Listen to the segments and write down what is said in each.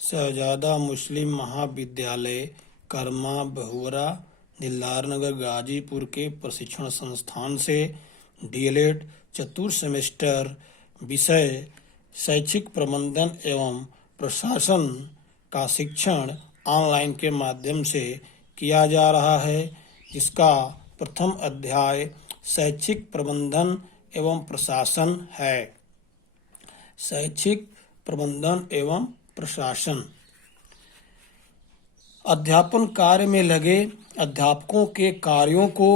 शहजादा मुस्लिम महाविद्यालय, कर्मा, बहुवरा, दिलदारनगर, गाजीपुर के प्रशिक्षण संस्थान से डीएलएड चतुर्थ सेमेस्टर विषय शैक्षिक प्रबंधन एवं प्रशासन का शिक्षण ऑनलाइन के माध्यम से किया जा रहा है, जिसका प्रथम अध्याय शैक्षिक प्रबंधन एवं प्रशासन है। शैक्षिक प्रबंधन एवं प्रशासन। अध्यापन कार्य में लगे अध्यापकों के कार्यों को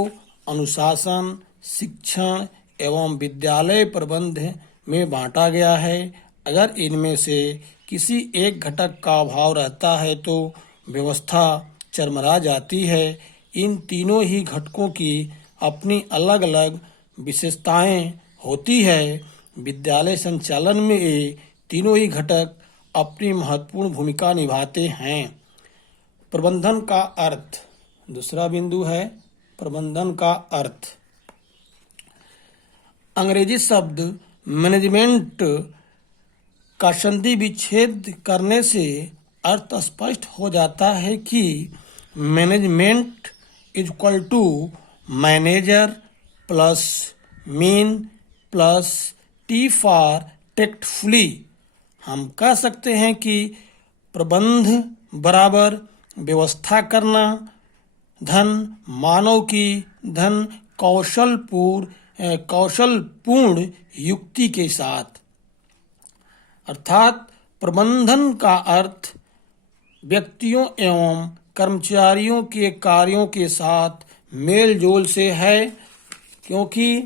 अनुशासन, शिक्षण एवं विद्यालय प्रबंध में बांटा गया है। अगर इनमें से किसी एक घटक का अभाव रहता है तो व्यवस्था चरमरा जाती है। इन तीनों ही घटकों की अपनी अलग अलग विशेषताएं होती है। विद्यालय संचालन में ये तीनों ही घटक अपनी महत्वपूर्ण भूमिका निभाते हैं। प्रबंधन का अर्थ। दूसरा बिंदु है प्रबंधन का अर्थ। अंग्रेजी शब्द मैनेजमेंट का संधि विच्छेद करने से अर्थ स्पष्ट हो जाता है कि management is equal to manager plus mean plus T for tactfully. हम कह सकते हैं कि प्रबंध बराबर व्यवस्था करना, धन मानव की धन कौशलपूर्ण युक्ति के साथ। अर्थात प्रबंधन का अर्थ व्यक्तियों एवं कर्मचारियों के कार्यों के साथ मेल जोल से है, क्योंकि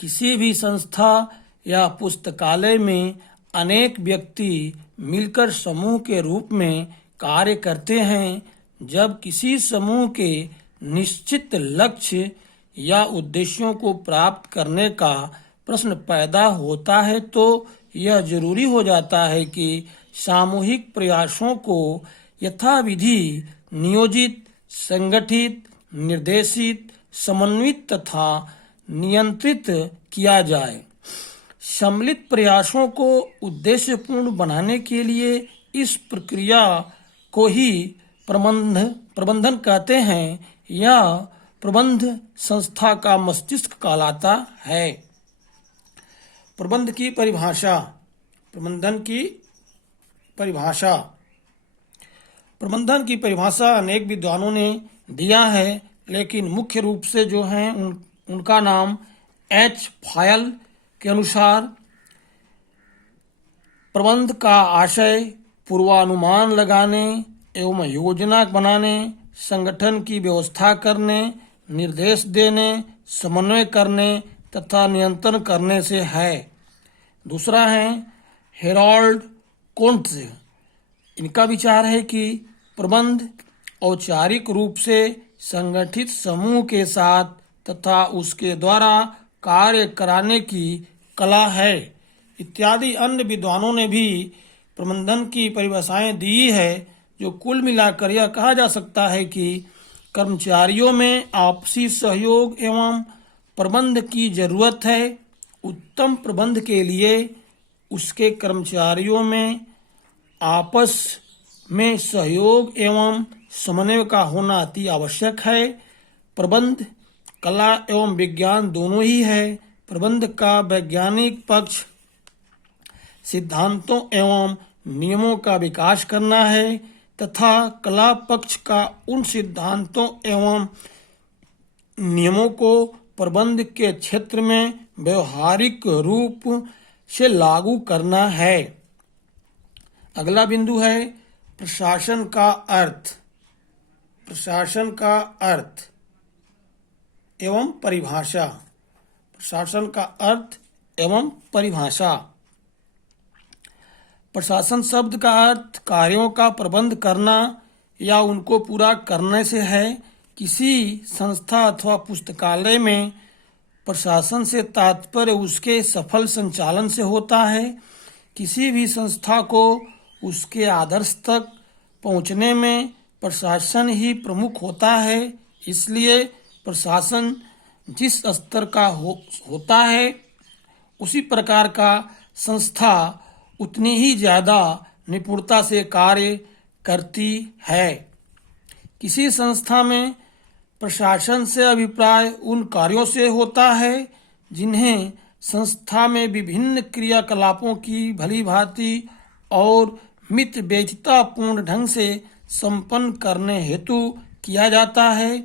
किसी भी संस्था या पुस्तकालय में अनेक व्यक्ति मिलकर समूह के रूप में कार्य करते हैं। जब किसी समूह के निश्चित लक्ष्य या उद्देश्यों को प्राप्त करने का प्रश्न पैदा होता है तो यह जरूरी हो जाता है कि सामूहिक प्रयासों को यथाविधि नियोजित, संगठित, निर्देशित, समन्वित तथा नियंत्रित किया जाए। सम्मिलित प्रयासों को उद्देश्यपूर्ण बनाने के लिए इस प्रक्रिया को ही प्रबंधन कहते हैं। यह प्रबंध संस्था का मस्तिष्क कहलाता है। प्रबंध की परिभाषा। प्रबंधन की परिभाषा। प्रबंधन की परिभाषा अनेक विद्वानों ने दिया है, लेकिन मुख्य रूप से जो हैं उनका नाम एच फायल के अनुसार प्रबंध का आशय पूर्वानुमान लगाने एवं योजना बनाने, संगठन की व्यवस्था करने, निर्देश देने, समन्वय करने तथा नियंत्रण करने से है। दूसरा है हेरोल्ड कोंट्स। इनका विचार है कि प्रबंध औपचारिक रूप से संगठित समूह के साथ तथा उसके द्वारा कार्य कराने की कला है। इत्यादि अन्य विद्वानों ने भी प्रबंधन की परिभाषाएं दी है, जो कुल मिलाकर यह कहा जा सकता है कि कर्मचारियों में आपसी सहयोग एवं प्रबंध की जरूरत है। उत्तम प्रबंध के लिए उसके कर्मचारियों में आपस में सहयोग एवं समन्वय का होना अति आवश्यक है। प्रबंध कला एवं विज्ञान दोनों ही है। प्रबंध का वैज्ञानिक पक्ष सिद्धांतों एवं नियमों का विकास करना है तथा कला पक्ष का उन सिद्धांतों एवं नियमों को प्रबंध के क्षेत्र में व्यवहारिक रूप से लागू करना है। अगला बिंदु है प्रशासन का अर्थ। प्रशासन का अर्थ एवं परिभाषा। प्रशासन का अर्थ एवं परिभाषा। प्रशासन शब्द का अर्थ कार्यों का प्रबंध करना या उनको पूरा करने से है। किसी संस्था अथवा पुस्तकालय में प्रशासन से तात्पर्य उसके सफल संचालन से होता है। किसी भी संस्था को उसके आदर्श तक पहुंचने में प्रशासन ही प्रमुख होता है। इसलिए प्रशासन जिस स्तर का होता है, उसी प्रकार का संस्था उतनी ही ज़्यादा निपुणता से कार्य करती है। किसी संस्था में प्रशासन से अभिप्राय उन कार्यों से होता है जिन्हें संस्था में विभिन्न क्रियाकलापों की भली भांति और मितव्ययितापूर्ण ढंग से संपन्न करने हेतु किया जाता है।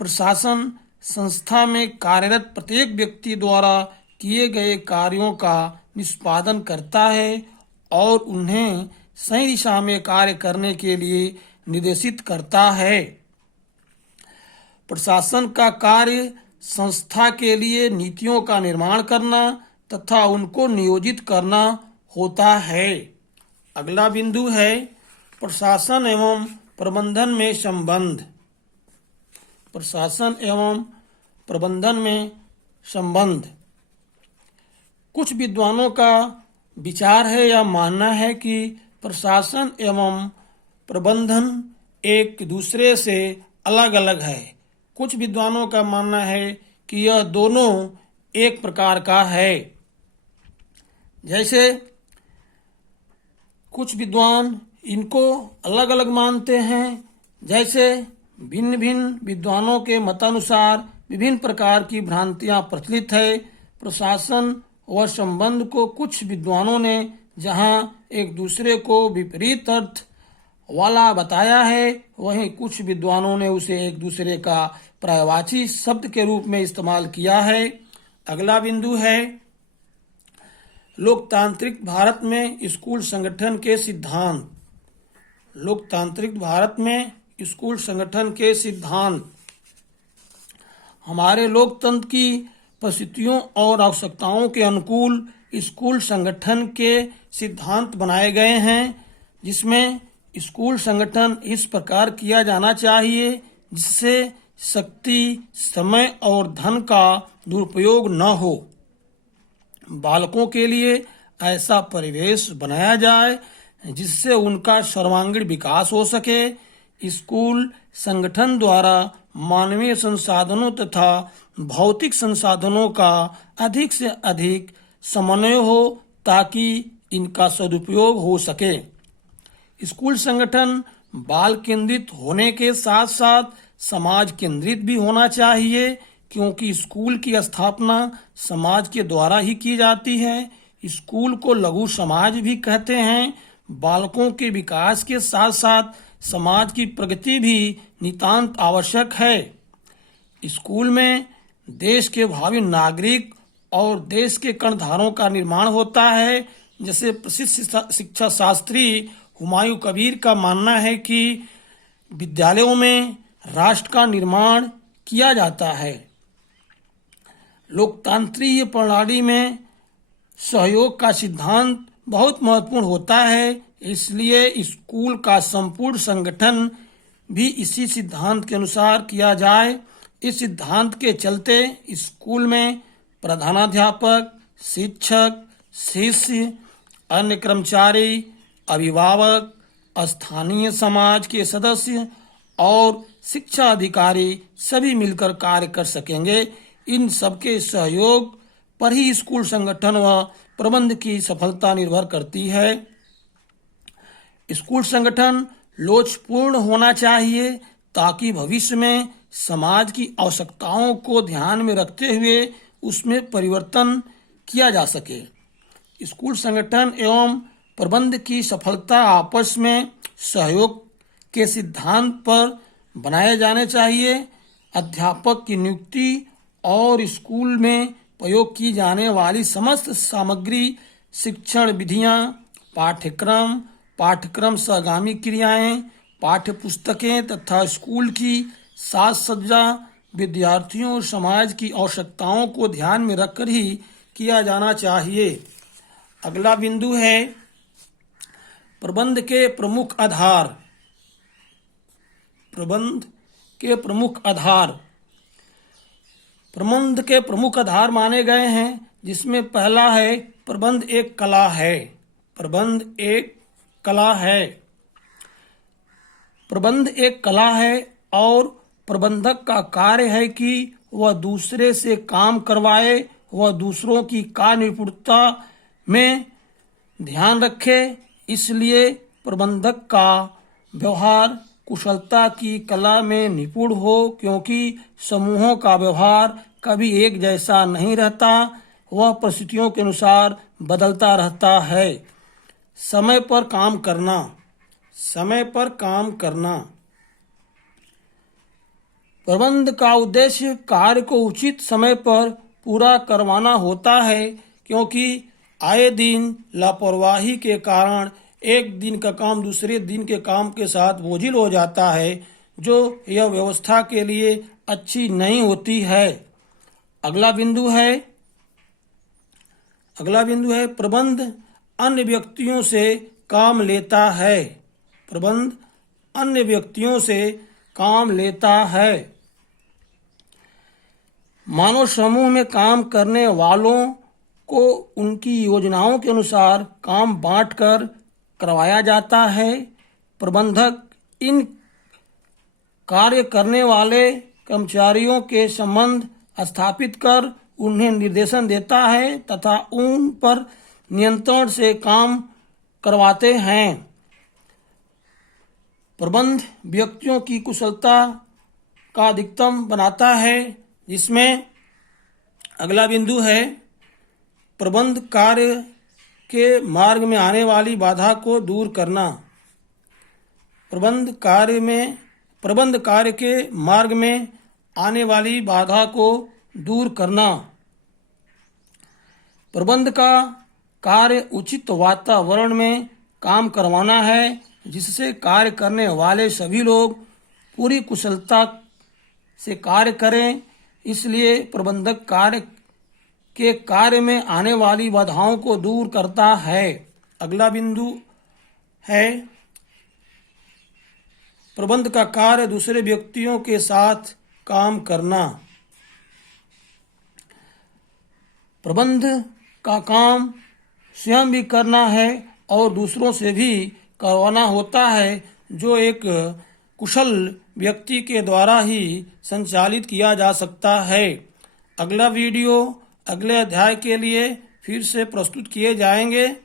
प्रशासन संस्था में कार्यरत प्रत्येक व्यक्ति द्वारा किए गए कार्यों का निष्पादन करता है और उन्हें सही दिशा में कार्य करने के लिए निर्देशित करता है। प्रशासन का कार्य संस्था के लिए नीतियों का निर्माण करना तथा उनको नियोजित करना होता है। अगला बिंदु है प्रशासन एवं प्रबंधन में संबंध। प्रशासन एवं प्रबंधन में संबंध। कुछ विद्वानों का विचार है या मानना है कि प्रशासन एवं प्रबंधन एक दूसरे से अलग अलग है। कुछ विद्वानों का मानना है कि यह दोनों एक प्रकार का है। जैसे कुछ विद्वान इनको अलग अलग मानते हैं। जैसे भिन्न भिन्न विद्वानों के मतानुसार विभिन्न प्रकार की भ्रांतियां प्रचलित है। प्रशासन व संबंध को कुछ विद्वानों ने जहां एक दूसरे को विपरीत अर्थ वाला बताया है, वहीं कुछ विद्वानों ने उसे एक दूसरे का पर्यायवाची शब्द के रूप में इस्तेमाल किया है। अगला बिंदु है लोकतांत्रिक भारत में स्कूल संगठन के सिद्धांत। लोकतांत्रिक भारत में स्कूल संगठन के सिद्धांत हमारे लोकतंत्र की परिस्थितियों और आवश्यकताओं के अनुकूल स्कूल संगठन के सिद्धांत बनाए गए हैं, जिसमें स्कूल संगठन इस प्रकार किया जाना चाहिए जिससे शक्ति, समय और धन का दुरुपयोग न हो। बालकों के लिए ऐसा परिवेश बनाया जाए जिससे उनका सर्वांगीण विकास हो सके। स्कूल संगठन द्वारा मानवीय संसाधनों तथा भौतिक संसाधनों का अधिक से अधिक समन्वय हो ताकि इनका सदुपयोग हो सके। स्कूल संगठन बाल केंद्रित होने के साथ साथ समाज केंद्रित भी होना चाहिए, क्योंकि स्कूल की स्थापना समाज के द्वारा ही की जाती है। स्कूल को लघु समाज भी कहते हैं। बालकों के विकास के साथ साथ समाज की प्रगति भी नितांत आवश्यक है। स्कूल में देश के भावी नागरिक और देश के कर्णधारों का निर्माण होता है। जैसे प्रसिद्ध शिक्षा शास्त्री हुमायूं कबीर का मानना है कि विद्यालयों में राष्ट्र का निर्माण किया जाता है। लोकतांत्रिक प्रणाली में सहयोग का सिद्धांत बहुत महत्वपूर्ण होता है, इसलिए स्कूल का संपूर्ण संगठन भी इसी सिद्धांत के अनुसार किया जाए। इस सिद्धांत के चलते स्कूल में प्रधानाध्यापक, शिक्षक, शिष्य, अन्य कर्मचारी, अभिभावक, स्थानीय समाज के सदस्य और शिक्षा अधिकारी सभी मिलकर कार्य कर सकेंगे। इन सबके सहयोग पर ही स्कूल संगठन व प्रबंध की सफलता निर्भर करती है। स्कूल संगठन लोचपूर्ण होना चाहिए ताकि भविष्य में समाज की आवश्यकताओं को ध्यान में रखते हुए उसमें परिवर्तन किया जा सके। स्कूल संगठन एवं प्रबंध की सफलता आपस में सहयोग के सिद्धांत पर बनाए जाने चाहिए। अध्यापक की नियुक्ति और स्कूल में प्रयोग की जाने वाली समस्त सामग्री, शिक्षण विधियां, पाठ्यक्रम सहगामी क्रियाएं, पाठ्य पुस्तकें तथा स्कूल की साज सज्जा विद्यार्थियों और समाज की आवश्यकताओं को ध्यान में रखकर ही किया जाना चाहिए। अगला बिंदु है प्रबंध के प्रमुख आधार। प्रबंध के प्रमुख आधार। प्रबंध के प्रमुख आधार माने गए हैं, जिसमें पहला है प्रबंध एक कला है। प्रबंध एक कला है। प्रबंध एक कला है और प्रबंधक का कार्य है कि वह दूसरे से काम करवाए, वह दूसरों की कार्य निपुणता में ध्यान रखे। इसलिए प्रबंधक का व्यवहार कुशलता की कला में निपुण हो, क्योंकि समूहों का व्यवहार कभी एक जैसा नहीं रहता, वह परिस्थितियों के अनुसार बदलता रहता है। समय पर काम करना। समय पर काम करना। प्रबंध का उद्देश्य कार्य को उचित समय पर पूरा करवाना होता है, क्योंकि आए दिन लापरवाही के कारण एक दिन का काम दूसरे दिन के काम के साथ बोझिल हो जाता है, जो यह व्यवस्था के लिए अच्छी नहीं होती है। अगला बिंदु है प्रबंध अन्य व्यक्तियों से काम लेता है। प्रबंध अन्य व्यक्तियों से काम लेता है। मानव समूह में काम करने वालों को उनकी योजनाओं के अनुसार काम बांटकर करवाया जाता है। प्रबंधक इन कार्य करने वाले कर्मचारियों के संबंध स्थापित कर उन्हें निर्देशन देता है तथा उन पर नियंत्रण से काम करवाते हैं। प्रबंध व्यक्तियों की कुशलता का अधिकतम बनाता है, जिसमें अगला बिंदु है प्रबंध कार्य के मार्ग में आने वाली बाधा को दूर करना। प्रबंध कार्य के मार्ग में आने वाली बाधा को दूर करना। प्रबंध का कार्य उचित वातावरण में काम करवाना है, जिससे कार्य करने वाले सभी लोग पूरी कुशलता से कार्य करें। इसलिए प्रबंधक कार्य में आने वाली बाधाओं को दूर करता है। अगला बिंदु है प्रबंध का कार्य दूसरे व्यक्तियों के साथ काम करना। प्रबंध का काम स्वयं भी करना है और दूसरों से भी करवाना होता है, जो एक कुशल व्यक्ति के द्वारा ही संचालित किया जा सकता है। अगला वीडियो अगले अध्याय के लिए फिर से प्रस्तुत किए जाएंगे।